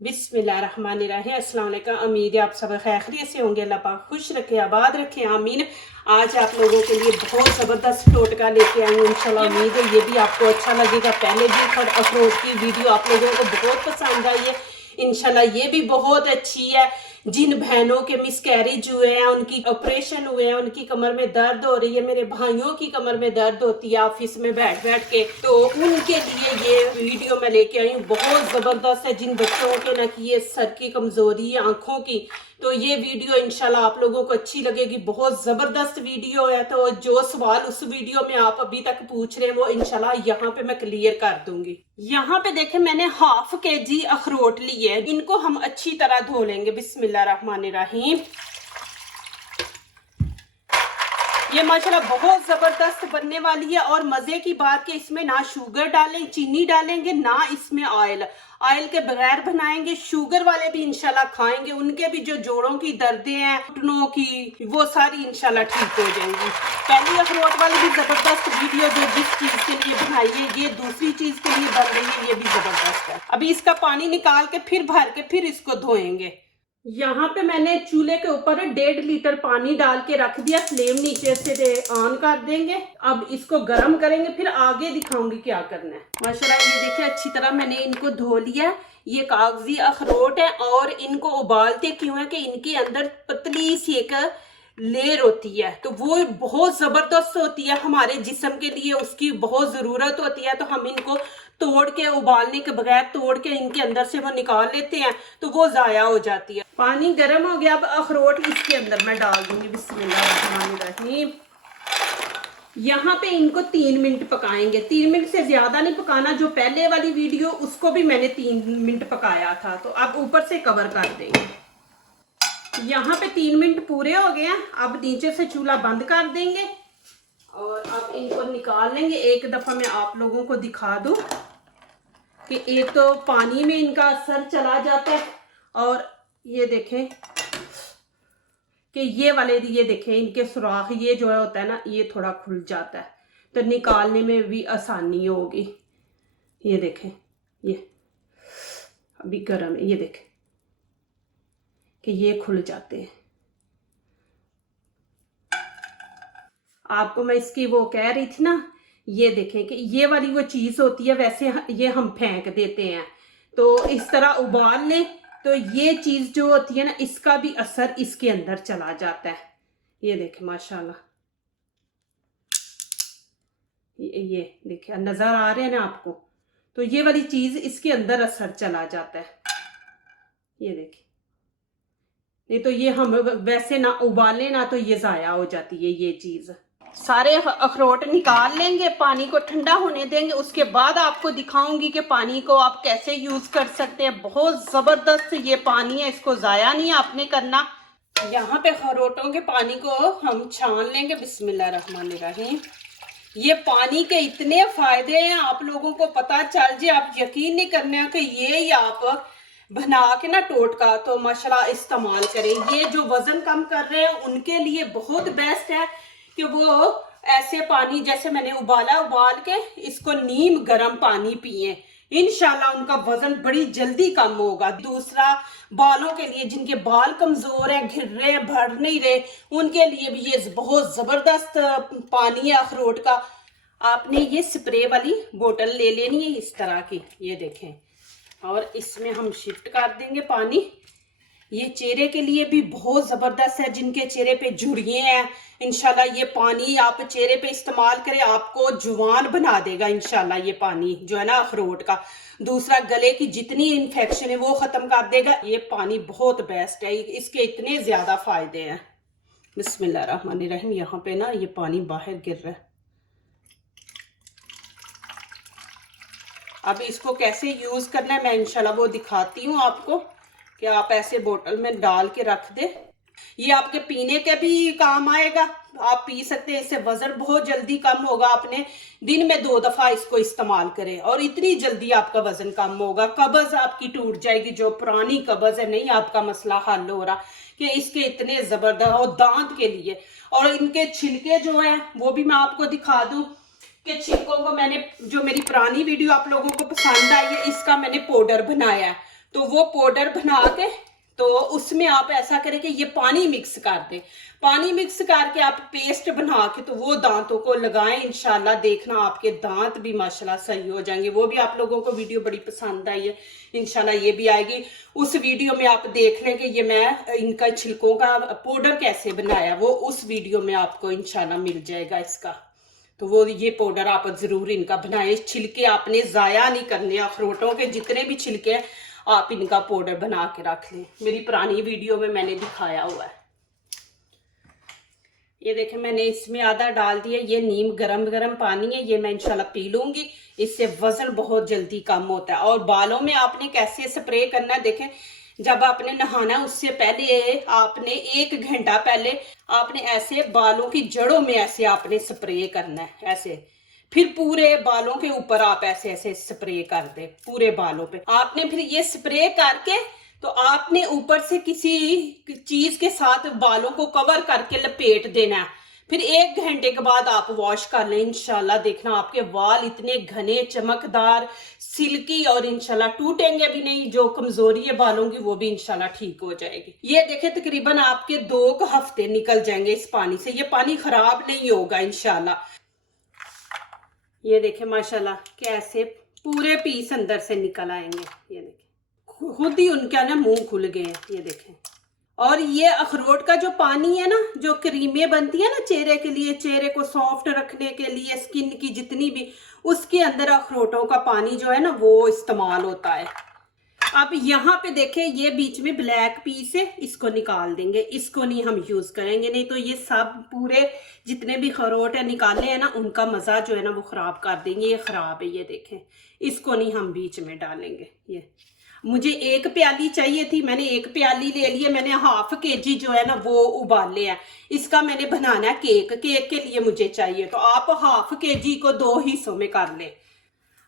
बिस्मिल्लाहिर्रहमानिर्रहीम। अस्सलाम वालेकुम। उम्मीद है आप सब खैरियत से होंगे। अल्लाह पाक खुश रखे, आबाद रखे, आमीन। आज आप लोगों के लिए बहुत ज़बरदस्त टोटका लेके आई हूँ। इंशाल्लाह उम्मीद है ये भी आपको अच्छा लगेगा। पहले भी अखरोट की वीडियो आप लोगों को बहुत पसंद आई है। इंशाल्लाह ये भी बहुत अच्छी है। जिन बहनों के मिसकैरेज हुए हैं, उनकी ऑपरेशन हुए हैं, उनकी कमर में दर्द हो रही है, मेरे भाइयों की कमर में दर्द होती है ऑफिस में बैठ बैठ के, तो उनके लिए ये वीडियो मैं लेके आई हूँ। बहुत ज़बरदस्त है। जिन बच्चों के ना कि ये सर की कमज़ोरी है, आँखों की, तो ये वीडियो इंशाल्लाह आप लोगों को अच्छी लगेगी। बहुत ज़बरदस्त वीडियो है। तो जो सवाल उस वीडियो में आप अभी तक पूछ रहे हैं वो इंशाल्लाह यहाँ पे मैं क्लियर कर दूंगी। यहाँ पे देखें, मैंने हाफ केजी अखरोट लिए हैं। इनको हम अच्छी तरह धो लेंगे। बिस्मिल्लाहिर्रहमानिर्रहीम। ये माशाल्लाह बहुत ज़बरदस्त बनने वाली है। और मज़े की बात कि इसमें ना शुगर डालें, चीनी डालेंगे, ना इसमें ऑयल के बगैर बनाएंगे। शुगर वाले भी इंशाल्लाह खाएंगे, उनके भी जो जोड़ों की दर्दें हैं, घुटनों की, वो सारी इंशाल्लाह ठीक हो जाएंगी। पहली अखरोट वाली भी ज़बरदस्त वीडियो जो जिस चीज़ के लिए बनाई है, ये दूसरी चीज़ के लिए बन रही है, ये भी ज़बरदस्त है। अभी इसका पानी निकाल के फिर भर के फिर इसको धोएंगे। यहाँ पे मैंने चूल्हे के ऊपर 1.5 लीटर पानी डाल के रख दिया। फ्लेम नीचे से ऑन कर देंगे। अब इसको गर्म करेंगे, फिर आगे दिखाऊंगी क्या करना है। माशाल्लाह ये देखिए, अच्छी तरह मैंने इनको धो लिया। ये कागजी अखरोट है और इनको उबालते क्यों है कि इनके अंदर पतली सी एक लेयर होती है, तो वो बहुत ज़बरदस्त होती है हमारे जिस्म के लिए, उसकी बहुत ज़रूरत होती है। तो हम इनको तोड़ के, उबालने के बगैर तोड़ के इनके अंदर से वो निकाल लेते हैं, तो वो ज़ाया हो जाती है। पानी गर्म हो गया। अब अखरोट इसके अंदर मैं डाल दूंगी। बिस्मिल्लाहिर्रहमानिर्रहीम। यहाँ पे इनको 3 मिनट पकाएंगे। 3 मिनट से ज्यादा नहीं पकाना। जो पहले वाली वीडियो उसको भी मैंने 3 मिनट पकाया था। तो अब ऊपर से कवर कर देंगे। यहाँ पे 3 मिनट पूरे हो गए हैं। अब नीचे से चूल्हा बंद कर देंगे और अब इनको निकाल लेंगे। एक दफा मैं आप लोगों को दिखा दूं कि एक तो पानी में इनका असर चला जाता है, और ये देखें कि ये देखें इनके सुराख, ये जो है होता है ना, ये थोड़ा खुल जाता है, तो निकालने में भी आसानी होगी। ये देखें, ये अभी गर्म है, ये देखें कि ये खुल जाते हैं। आपको मैं इसकी वो कह रही थी ना, ये देखें कि ये वाली वो चीज़ होती है, वैसे ये हम फेंक देते हैं, तो इस तरह उबाल लें तो ये चीज़ जो होती है ना, इसका भी असर इसके अंदर चला जाता है। ये देखें माशाल्लाह, ये देखें, नज़र आ रहे हैं ना आपको, तो ये वाली चीज़ इसके अंदर असर चला जाता है। ये देखें, नहीं तो ये हम वैसे ना उबालें ना तो ये ज़ाया हो जाती है ये चीज़। सारे अखरोट निकाल लेंगे, पानी को ठंडा होने देंगे, उसके बाद आपको दिखाऊंगी कि पानी को आप कैसे यूज कर सकते हैं। बहुत जबरदस्त ये पानी है, इसको जाया नहीं आपने करना। यहाँ पे अखरोटों के पानी को हम छान लेंगे। बिस्मिल्लाहिर्रहमानिर्रहीम। ये पानी के इतने फायदे हैं, आप लोगों को पता चल जाए, आप यकीन नहीं करने कि ये ही आप बना के ना टोटका तो माशाल्लाह इस्तेमाल करें। ये जो वजन कम कर रहे हैं उनके लिए बहुत बेस्ट है कि वो ऐसे पानी जैसे मैंने उबाल के इसको नीम गर्म पानी पिए। इंशाल्लाह उनका वजन बड़ी जल्दी कम होगा। दूसरा, बालों के लिए, जिनके बाल कमजोर हैं, घिर रहे हैं, बढ़ नहीं रहे, उनके लिए भी ये बहुत जबरदस्त पानी है अखरोट का। आपने ये स्प्रे वाली बोतल ले लेनी है इस तरह की, ये देखें, और इसमें हम शिफ्ट कर देंगे पानी। ये चेहरे के लिए भी बहुत ज़बरदस्त है। जिनके चेहरे पे झुर्रियाँ हैं, इंशाल्लाह ये पानी आप चेहरे पे इस्तेमाल करें, आपको जुवान बना देगा इंशाल्लाह ये पानी जो है ना अखरोट का। दूसरा, गले की जितनी इन्फेक्शन है वो ख़त्म कर देगा। ये पानी बहुत बेस्ट है, इसके इतने ज़्यादा फ़ायदे हैं। बिस्मिल्लाहिर्रहमानिर्रहीम। यहाँ पे ना ये पानी बाहर गिर रहा है। अब इसको कैसे यूज़ करना है मैं इंशाल्लाह वो दिखाती हूँ आपको, कि आप ऐसे बोतल में डाल के रख दे। ये आपके पीने के भी काम आएगा, आप पी सकते हैं। इससे वजन बहुत जल्दी कम होगा। आपने दिन में 2 दफा इसको इस्तेमाल करें और इतनी जल्दी आपका वजन कम होगा। कब्ज आपकी टूट जाएगी, जो पुरानी कब्ज है, नहीं आपका मसला हल हो रहा, कि इसके इतने जबरदस्त। और दांत के लिए, और इनके छिलके जो है वो भी मैं आपको दिखा दूं कि छिलकों को मैंने, जो मेरी पुरानी वीडियो आप लोगों को पसंद आई है, इसका मैंने पाउडर बनाया है। तो वो पाउडर बना के तो उसमें आप ऐसा करें कि ये पानी मिक्स कर दें, पानी मिक्स करके आप पेस्ट बना के तो वो दांतों को लगाएं। इंशाल्लाह देखना आपके दांत भी माशाल्लाह सही हो जाएंगे। वो भी आप लोगों को वीडियो बड़ी पसंद आई है, इंशाल्लाह ये भी आएगी। उस वीडियो में आप देख लें कि ये मैं इनका छिलकों का पाउडर कैसे बनाया, वो उस वीडियो में आपको इंशाल्लाह मिल जाएगा इसका। तो वो ये पाउडर आप जरूर इनका बनाएं। छिलके आपने ज़ाया नहीं करने, अखरोटों के जितने भी छिलके हैं आप इनका पाउडर बना के रख लें। मेरी पुरानी वीडियो में मैंने दिखाया हुआ है। ये देखें मैंने इसमें आधा डाल दिया। ये नीम गरम गरम पानी है, ये मैं इंशाल्लाह पी लूंगी। इससे वजन बहुत जल्दी कम होता है। और बालों में आपने कैसे स्प्रे करना है, देखें जब आपने नहाना है उससे पहले आपने 1 घंटा पहले आपने ऐसे बालों की जड़ों में ऐसे आपने स्प्रे करना है, ऐसे। फिर पूरे बालों के ऊपर आप ऐसे ऐसे स्प्रे कर दे, पूरे बालों पे आपने। फिर ये स्प्रे करके तो आपने ऊपर से किसी चीज के साथ बालों को कवर करके लपेट देना है। फिर 1 घंटे के बाद आप वॉश कर लें। इंशाल्लाह देखना आपके बाल इतने घने चमकदार सिल्की और इंशाल्लाह टूटेंगे भी नहीं। जो कमजोरी है बालों की वो भी इंशाल्लाह ठीक हो जाएगी। ये देखें तकरीबन आपके 2 हफ्ते निकल जाएंगे इस पानी से। ये पानी खराब नहीं होगा इंशाल्लाह। ये देखें माशाल्लाह कैसे पूरे पीस अंदर से निकल आएंगे। ये देखें खुद ही उनका ना मुंह खुल गए हैं, ये देखें। और ये अखरोट का जो पानी है ना, जो क्रीमें बनती है ना चेहरे के लिए, चेहरे को सॉफ्ट रखने के लिए, स्किन की जितनी भी, उसके अंदर अखरोटों का पानी जो है ना वो इस्तेमाल होता है। अब यहाँ पे देखें ये बीच में ब्लैक पीस है, इसको निकाल देंगे, इसको नहीं हम यूज करेंगे। नहीं तो ये सब पूरे जितने भी अखरोट है निकाले हैं ना, उनका मजा जो है ना वो खराब कर देंगे। ये खराब है, ये देखें, इसको नहीं हम बीच में डालेंगे। ये मुझे 1 प्याली चाहिए थी, मैंने 1 प्याली ले लिए। मैंने ½ kg जो है ना वो उबाले हैं। इसका मैंने बनाना है केक, केक के लिए मुझे चाहिए। तो आप ½ kg को 2 हिस्सों में कर ले।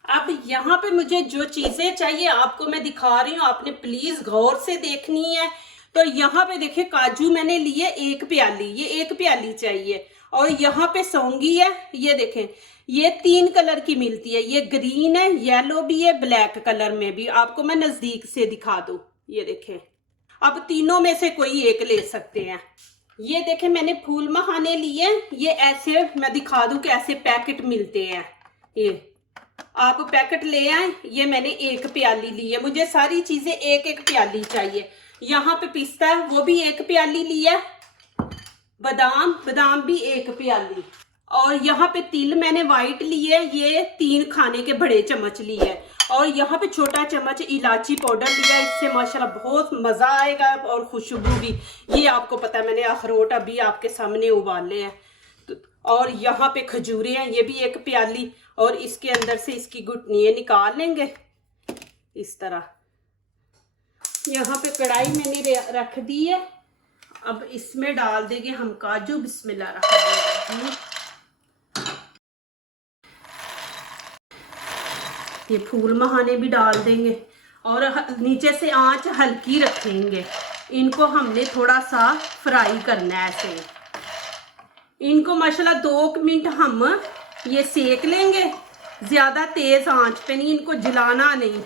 अब यहाँ पे मुझे जो चीजें चाहिए आपको मैं दिखा रही हूँ, आपने प्लीज गौर से देखनी है। तो यहाँ पे देखिए काजू मैंने लिए 1 प्याली, ये 1 प्याली चाहिए। और यहाँ पे सौंगी है, ये देखें ये 3 कलर की मिलती है। ये ग्रीन है, येलो भी है, ब्लैक कलर में भी। आपको मैं नजदीक से दिखा दूं, ये देखें। अब तीनों में से कोई एक ले सकते हैं। ये देखें मैंने फूल महाने लिए, ये ऐसे मैं दिखा दूं कि ऐसे पैकेट मिलते हैं। ये आप पैकेट ले आए। ये मैंने 1 प्याली ली है, मुझे सारी चीजें 1-1 प्याली चाहिए। यहाँ पे पिस्ता है, वो भी 1 प्याली लिया। बादाम भी 1 प्याली। और यहाँ पे तिल मैंने वाइट लिए, ये 3 खाने के बड़े चम्मच लिए। और यहाँ पे छोटा चम्मच इलायची पाउडर लिया। इससे माशाल्लाह बहुत मजा आएगा और खुशबू भी। ये आपको पता है मैंने अखरोट अभी आपके सामने उबाले हैं। और यहाँ पे खजूरें हैं, ये भी 1 प्याली। और इसके अंदर से इसकी गुठनियाँ निकाल लेंगे इस तरह। यहाँ पे कढ़ाई मैंने रख दी है। अब इसमें डाल देंगे हम काजू। बिस्मिल्लाह। ये फूल महाने भी डाल देंगे और नीचे से आंच हल्की रखेंगे। इनको हमने थोड़ा सा फ्राई करना है ऐसे। इनको माशाल्लाह 2 मिनट हम ये सेक लेंगे, ज्यादा तेज आंच पे नहीं, इनको जलाना नहीं।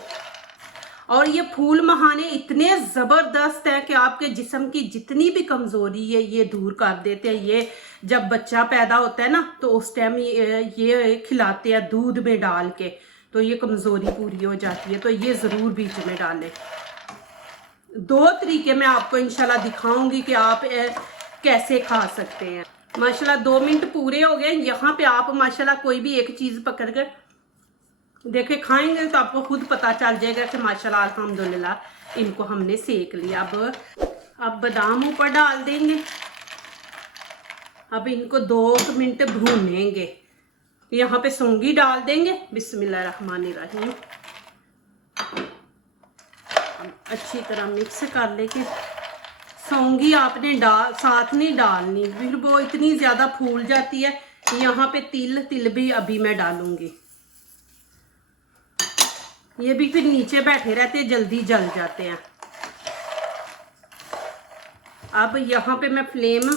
और ये फूल महाने इतने जबरदस्त है कि आपके जिस्म की जितनी भी कमजोरी है ये दूर कर देते हैं। ये जब बच्चा पैदा होता है ना तो उस टाइम ये खिलाते हैं दूध में डाल के, तो ये कमजोरी पूरी हो जाती है। तो ये जरूर बीच में डालें। 2 तरीके मैं आपको इंशाल्लाह दिखाऊंगी कि आप कैसे खा सकते हैं। माशाल्लाह 2 मिनट पूरे हो गए। यहाँ पे आप माशाल्लाह कोई भी एक चीज पकड़ कर देखे खाएंगे तो आपको खुद पता चल जाएगा कि माशाल्लाह अल्हम्दुलिल्लाह इनको हमने सेक लिया। अब बादाम ऊपर डाल देंगे। अब इनको 2 मिनट भूनेंगे। यहाँ पे सौंगी डाल देंगे। बिस्मिल्लाहिर्रहमानिर्रहीम। अच्छी तरह मिक्स कर लेके सौंगी आपने साथ नहीं डालनी, फिर वो इतनी ज्यादा फूल जाती है। यहाँ पे तिल भी अभी मैं डालूंगी। ये भी फिर नीचे बैठे रहते जल्दी जल जाते हैं। अब यहाँ पे मैं फ्लेम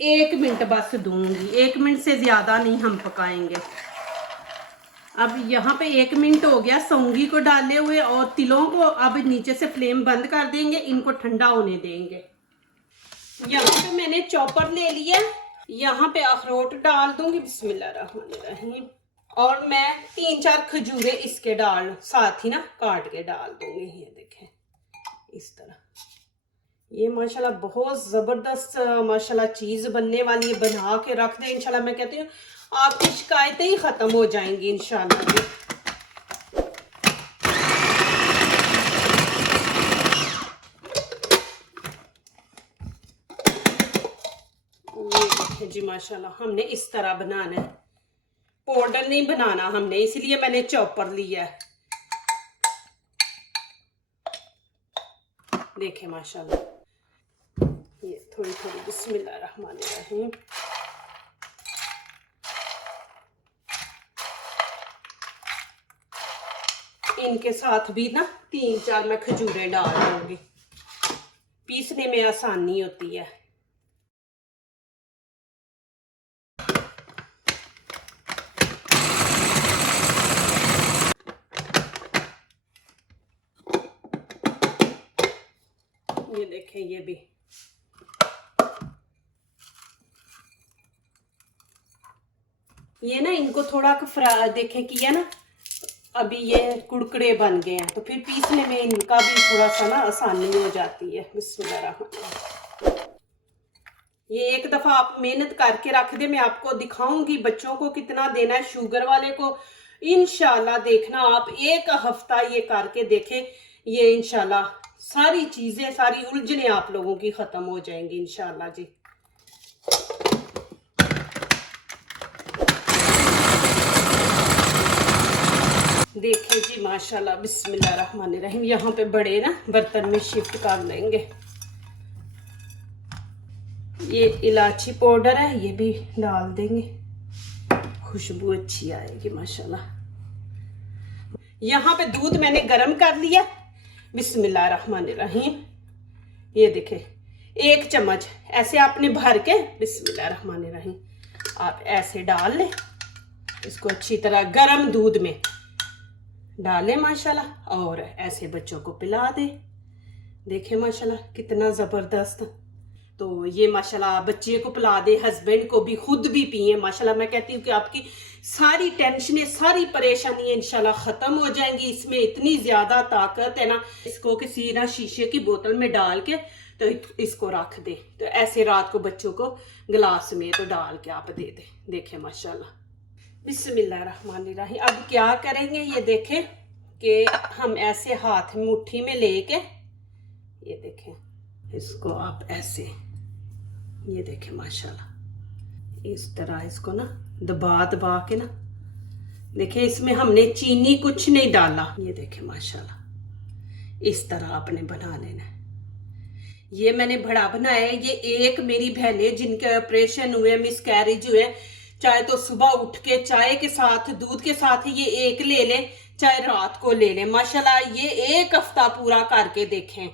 1 मिनट बस दूंगी, 1 मिनट से ज्यादा नहीं हम पकाएंगे। अब यहाँ पे 1 मिनट हो गया सौंगी को डाले हुए और तिलों को। अब नीचे से फ्लेम बंद कर देंगे, इनको ठंडा होने देंगे। यहाँ पे मैंने चॉपर ले लिया, यहाँ पे अखरोट डाल दूंगी, बिस्मिल्लाहिर्रहमानिर्रहीम। और मैं 3-4 खजूरें इसके डाल साथ ही ना काट के डाल दूंगी। ये देखें इस तरह। ये माशाल्लाह बहुत ज़बरदस्त माशाल्लाह चीज़ बनने वाली है। बना के रख दें, इंशाल्लाह मैं कहती हूँ आपकी शिकायतें ही ख़त्म हो जाएंगी इंशाल्लाह। ये देखें जी माशाल्लाह, हमने इस तरह बनाना है, पाउडर नहीं बनाना हमने, इसलिए मैंने चॉपर लिया है। देखें माशाल्लाह, ये थोड़ी थोड़ी बिस्मिल्लाहिर्रहमानिर्रहीम। इनके साथ भी ना 3-4 मैं खजूरें डाल दूंगी, पीसने में आसानी होती है। ये देखें, ये भी ये ना इनको थोड़ा देखें किया ना, अभी ये कुड़कुड़े बन गए हैं, तो फिर पीसने में इनका भी थोड़ा सा ना आसानी हो जाती है। बिस्मिल्लाह। ये एक दफ़ा आप मेहनत करके रख दे, मैं आपको दिखाऊंगी बच्चों को कितना देना है, शुगर वाले को इंशाल्लाह देखना आप 1 हफ्ता ये करके देखें, ये इंशाल्लाह सारी चीज़ें, सारी उलझने आप लोगों की ख़त्म हो जाएंगी इंशाल्लाह जी। देखिए जी माशाल्लाह, बिस्मिल्लाहिर्रहमानिर्रहीम। यहाँ पे बड़े ना बर्तन में शिफ्ट कर लेंगे। ये इलायची पाउडर है, ये भी डाल देंगे, खुशबू अच्छी आएगी माशाल्लाह। यहाँ पे दूध मैंने गरम कर लिया, बिस्मिल्लाहिर्रहमानिर्रहीम। ये देखे 1 चम्मच ऐसे आपने भर के, बिस्मिल्लाहिर्रहमानिर्रहीम, आप ऐसे डाल लें इसको अच्छी तरह गरम दूध में डालें माशाल्लाह, और ऐसे बच्चों को पिला दे। देखें माशाल्लाह कितना ज़बरदस्त। तो ये माशाल्लाह बच्चे को पिला दे, हस्बैंड को भी, खुद भी पिए माशाल्लाह। मैं कहती हूँ कि आपकी सारी टेंशनें, सारी परेशानियां इंशाल्लाह ख़त्म हो जाएंगी। इसमें इतनी ज़्यादा ताकत है ना, इसको किसी ना शीशे की बोतल में डाल के तो इसको रख दे, तो ऐसे रात को बच्चों को गिलास में तो डाल के आप दे दे। देखें माशाल्लाह, बिस्मिल्लाहिर्रहमानिर्रहीम। अब क्या करेंगे, ये देखें कि हम ऐसे हाथ मुट्ठी में लेके, ये देखें इसको आप ऐसे, ये देखें माशाल्लाह इस तरह इसको ना दबा दबा के ना, देखें इसमें हमने चीनी कुछ नहीं डाला। ये देखें माशाल्लाह इस तरह आपने बना लेना है। ये मैंने बड़ा बनाया है। ये एक मेरी बहनें जिनके ऑपरेशन हुए, मिसकैरेज हुए, चाहे तो सुबह उठ के चाय के साथ, दूध के साथ ये 1 ले लें, चाहे रात को ले लें माशाल्लाह। ये 1 हफ्ता पूरा करके देखें,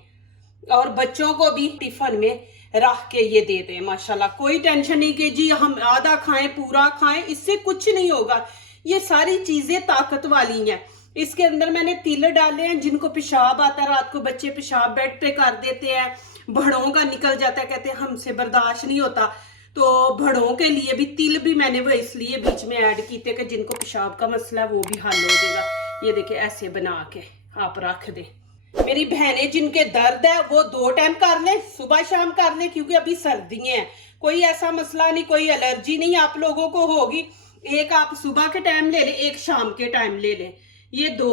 और बच्चों को भी टिफिन में रख के ये दे दें माशाल्लाह। कोई टेंशन नहीं कि जी हम आधा खाएं पूरा खाएं, इससे कुछ नहीं होगा। ये सारी चीजें ताकत वाली हैं। इसके अंदर मैंने तिल डाले हैं, जिनको पेशाब आता है रात को, बच्चे पेशाब बेड पे कर देते हैं, भड़ों का निकल जाता है, कहते हैं हमसे बर्दाश्त नहीं होता, तो भड़ों के लिए भी तिल भी मैंने वो इसलिए बीच में ऐड किए कि जिनको पेशाब का मसला है वो भी हल हो जाएगा। ये देखिए ऐसे बना के आप रख दें। मेरी बहनें जिनके दर्द है वो 2 टाइम कर लें, सुबह शाम कर लें, क्योंकि अभी सर्दियां हैं, कोई ऐसा मसला नहीं, कोई एलर्जी नहीं आप लोगों को होगी। 1 आप सुबह के टाइम ले लें, 1 शाम के टाइम ले लें, ये 2,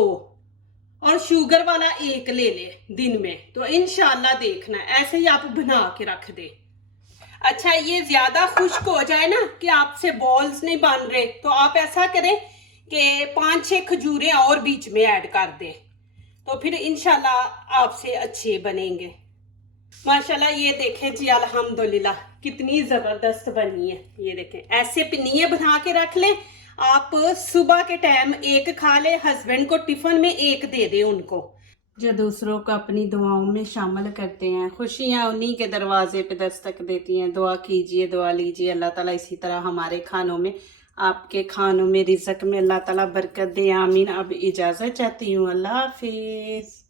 और शुगर वाला 1 ले लें दिन में। तो इंशाल्लाह देखना ऐसे ही आप बना के रख दे। अच्छा, ये ज्यादा खुश्क हो जाए ना कि आपसे बॉल्स नहीं बन रहे, तो आप ऐसा करें कि 5-6 खजूरें और बीच में ऐड कर दें, तो फिर इंशाल्लाह आपसे अच्छे बनेंगे माशाल्लाह। ये देखें जी अल्हम्दुलिल्लाह कितनी जबरदस्त बनी है। ये देखें ऐसे पिनिये बना के रख लें आप, सुबह के टाइम 1 खा ले, हस्बैंड को टिफिन में 1 दे दे उनको। जो दूसरों को अपनी दुआओं में शामिल करते हैं, खुशियां उन्हीं के दरवाजे पे दस्तक देती हैं। दुआ कीजिए, दुआ लीजिए, अल्लाह ताला इसी तरह हमारे खानों में आपके खानों में, रिज़्क में अल्लाह ताला बरकत दे, आमीन। अब इजाज़त चाहती हूँ, अल्लाह हाफिज़।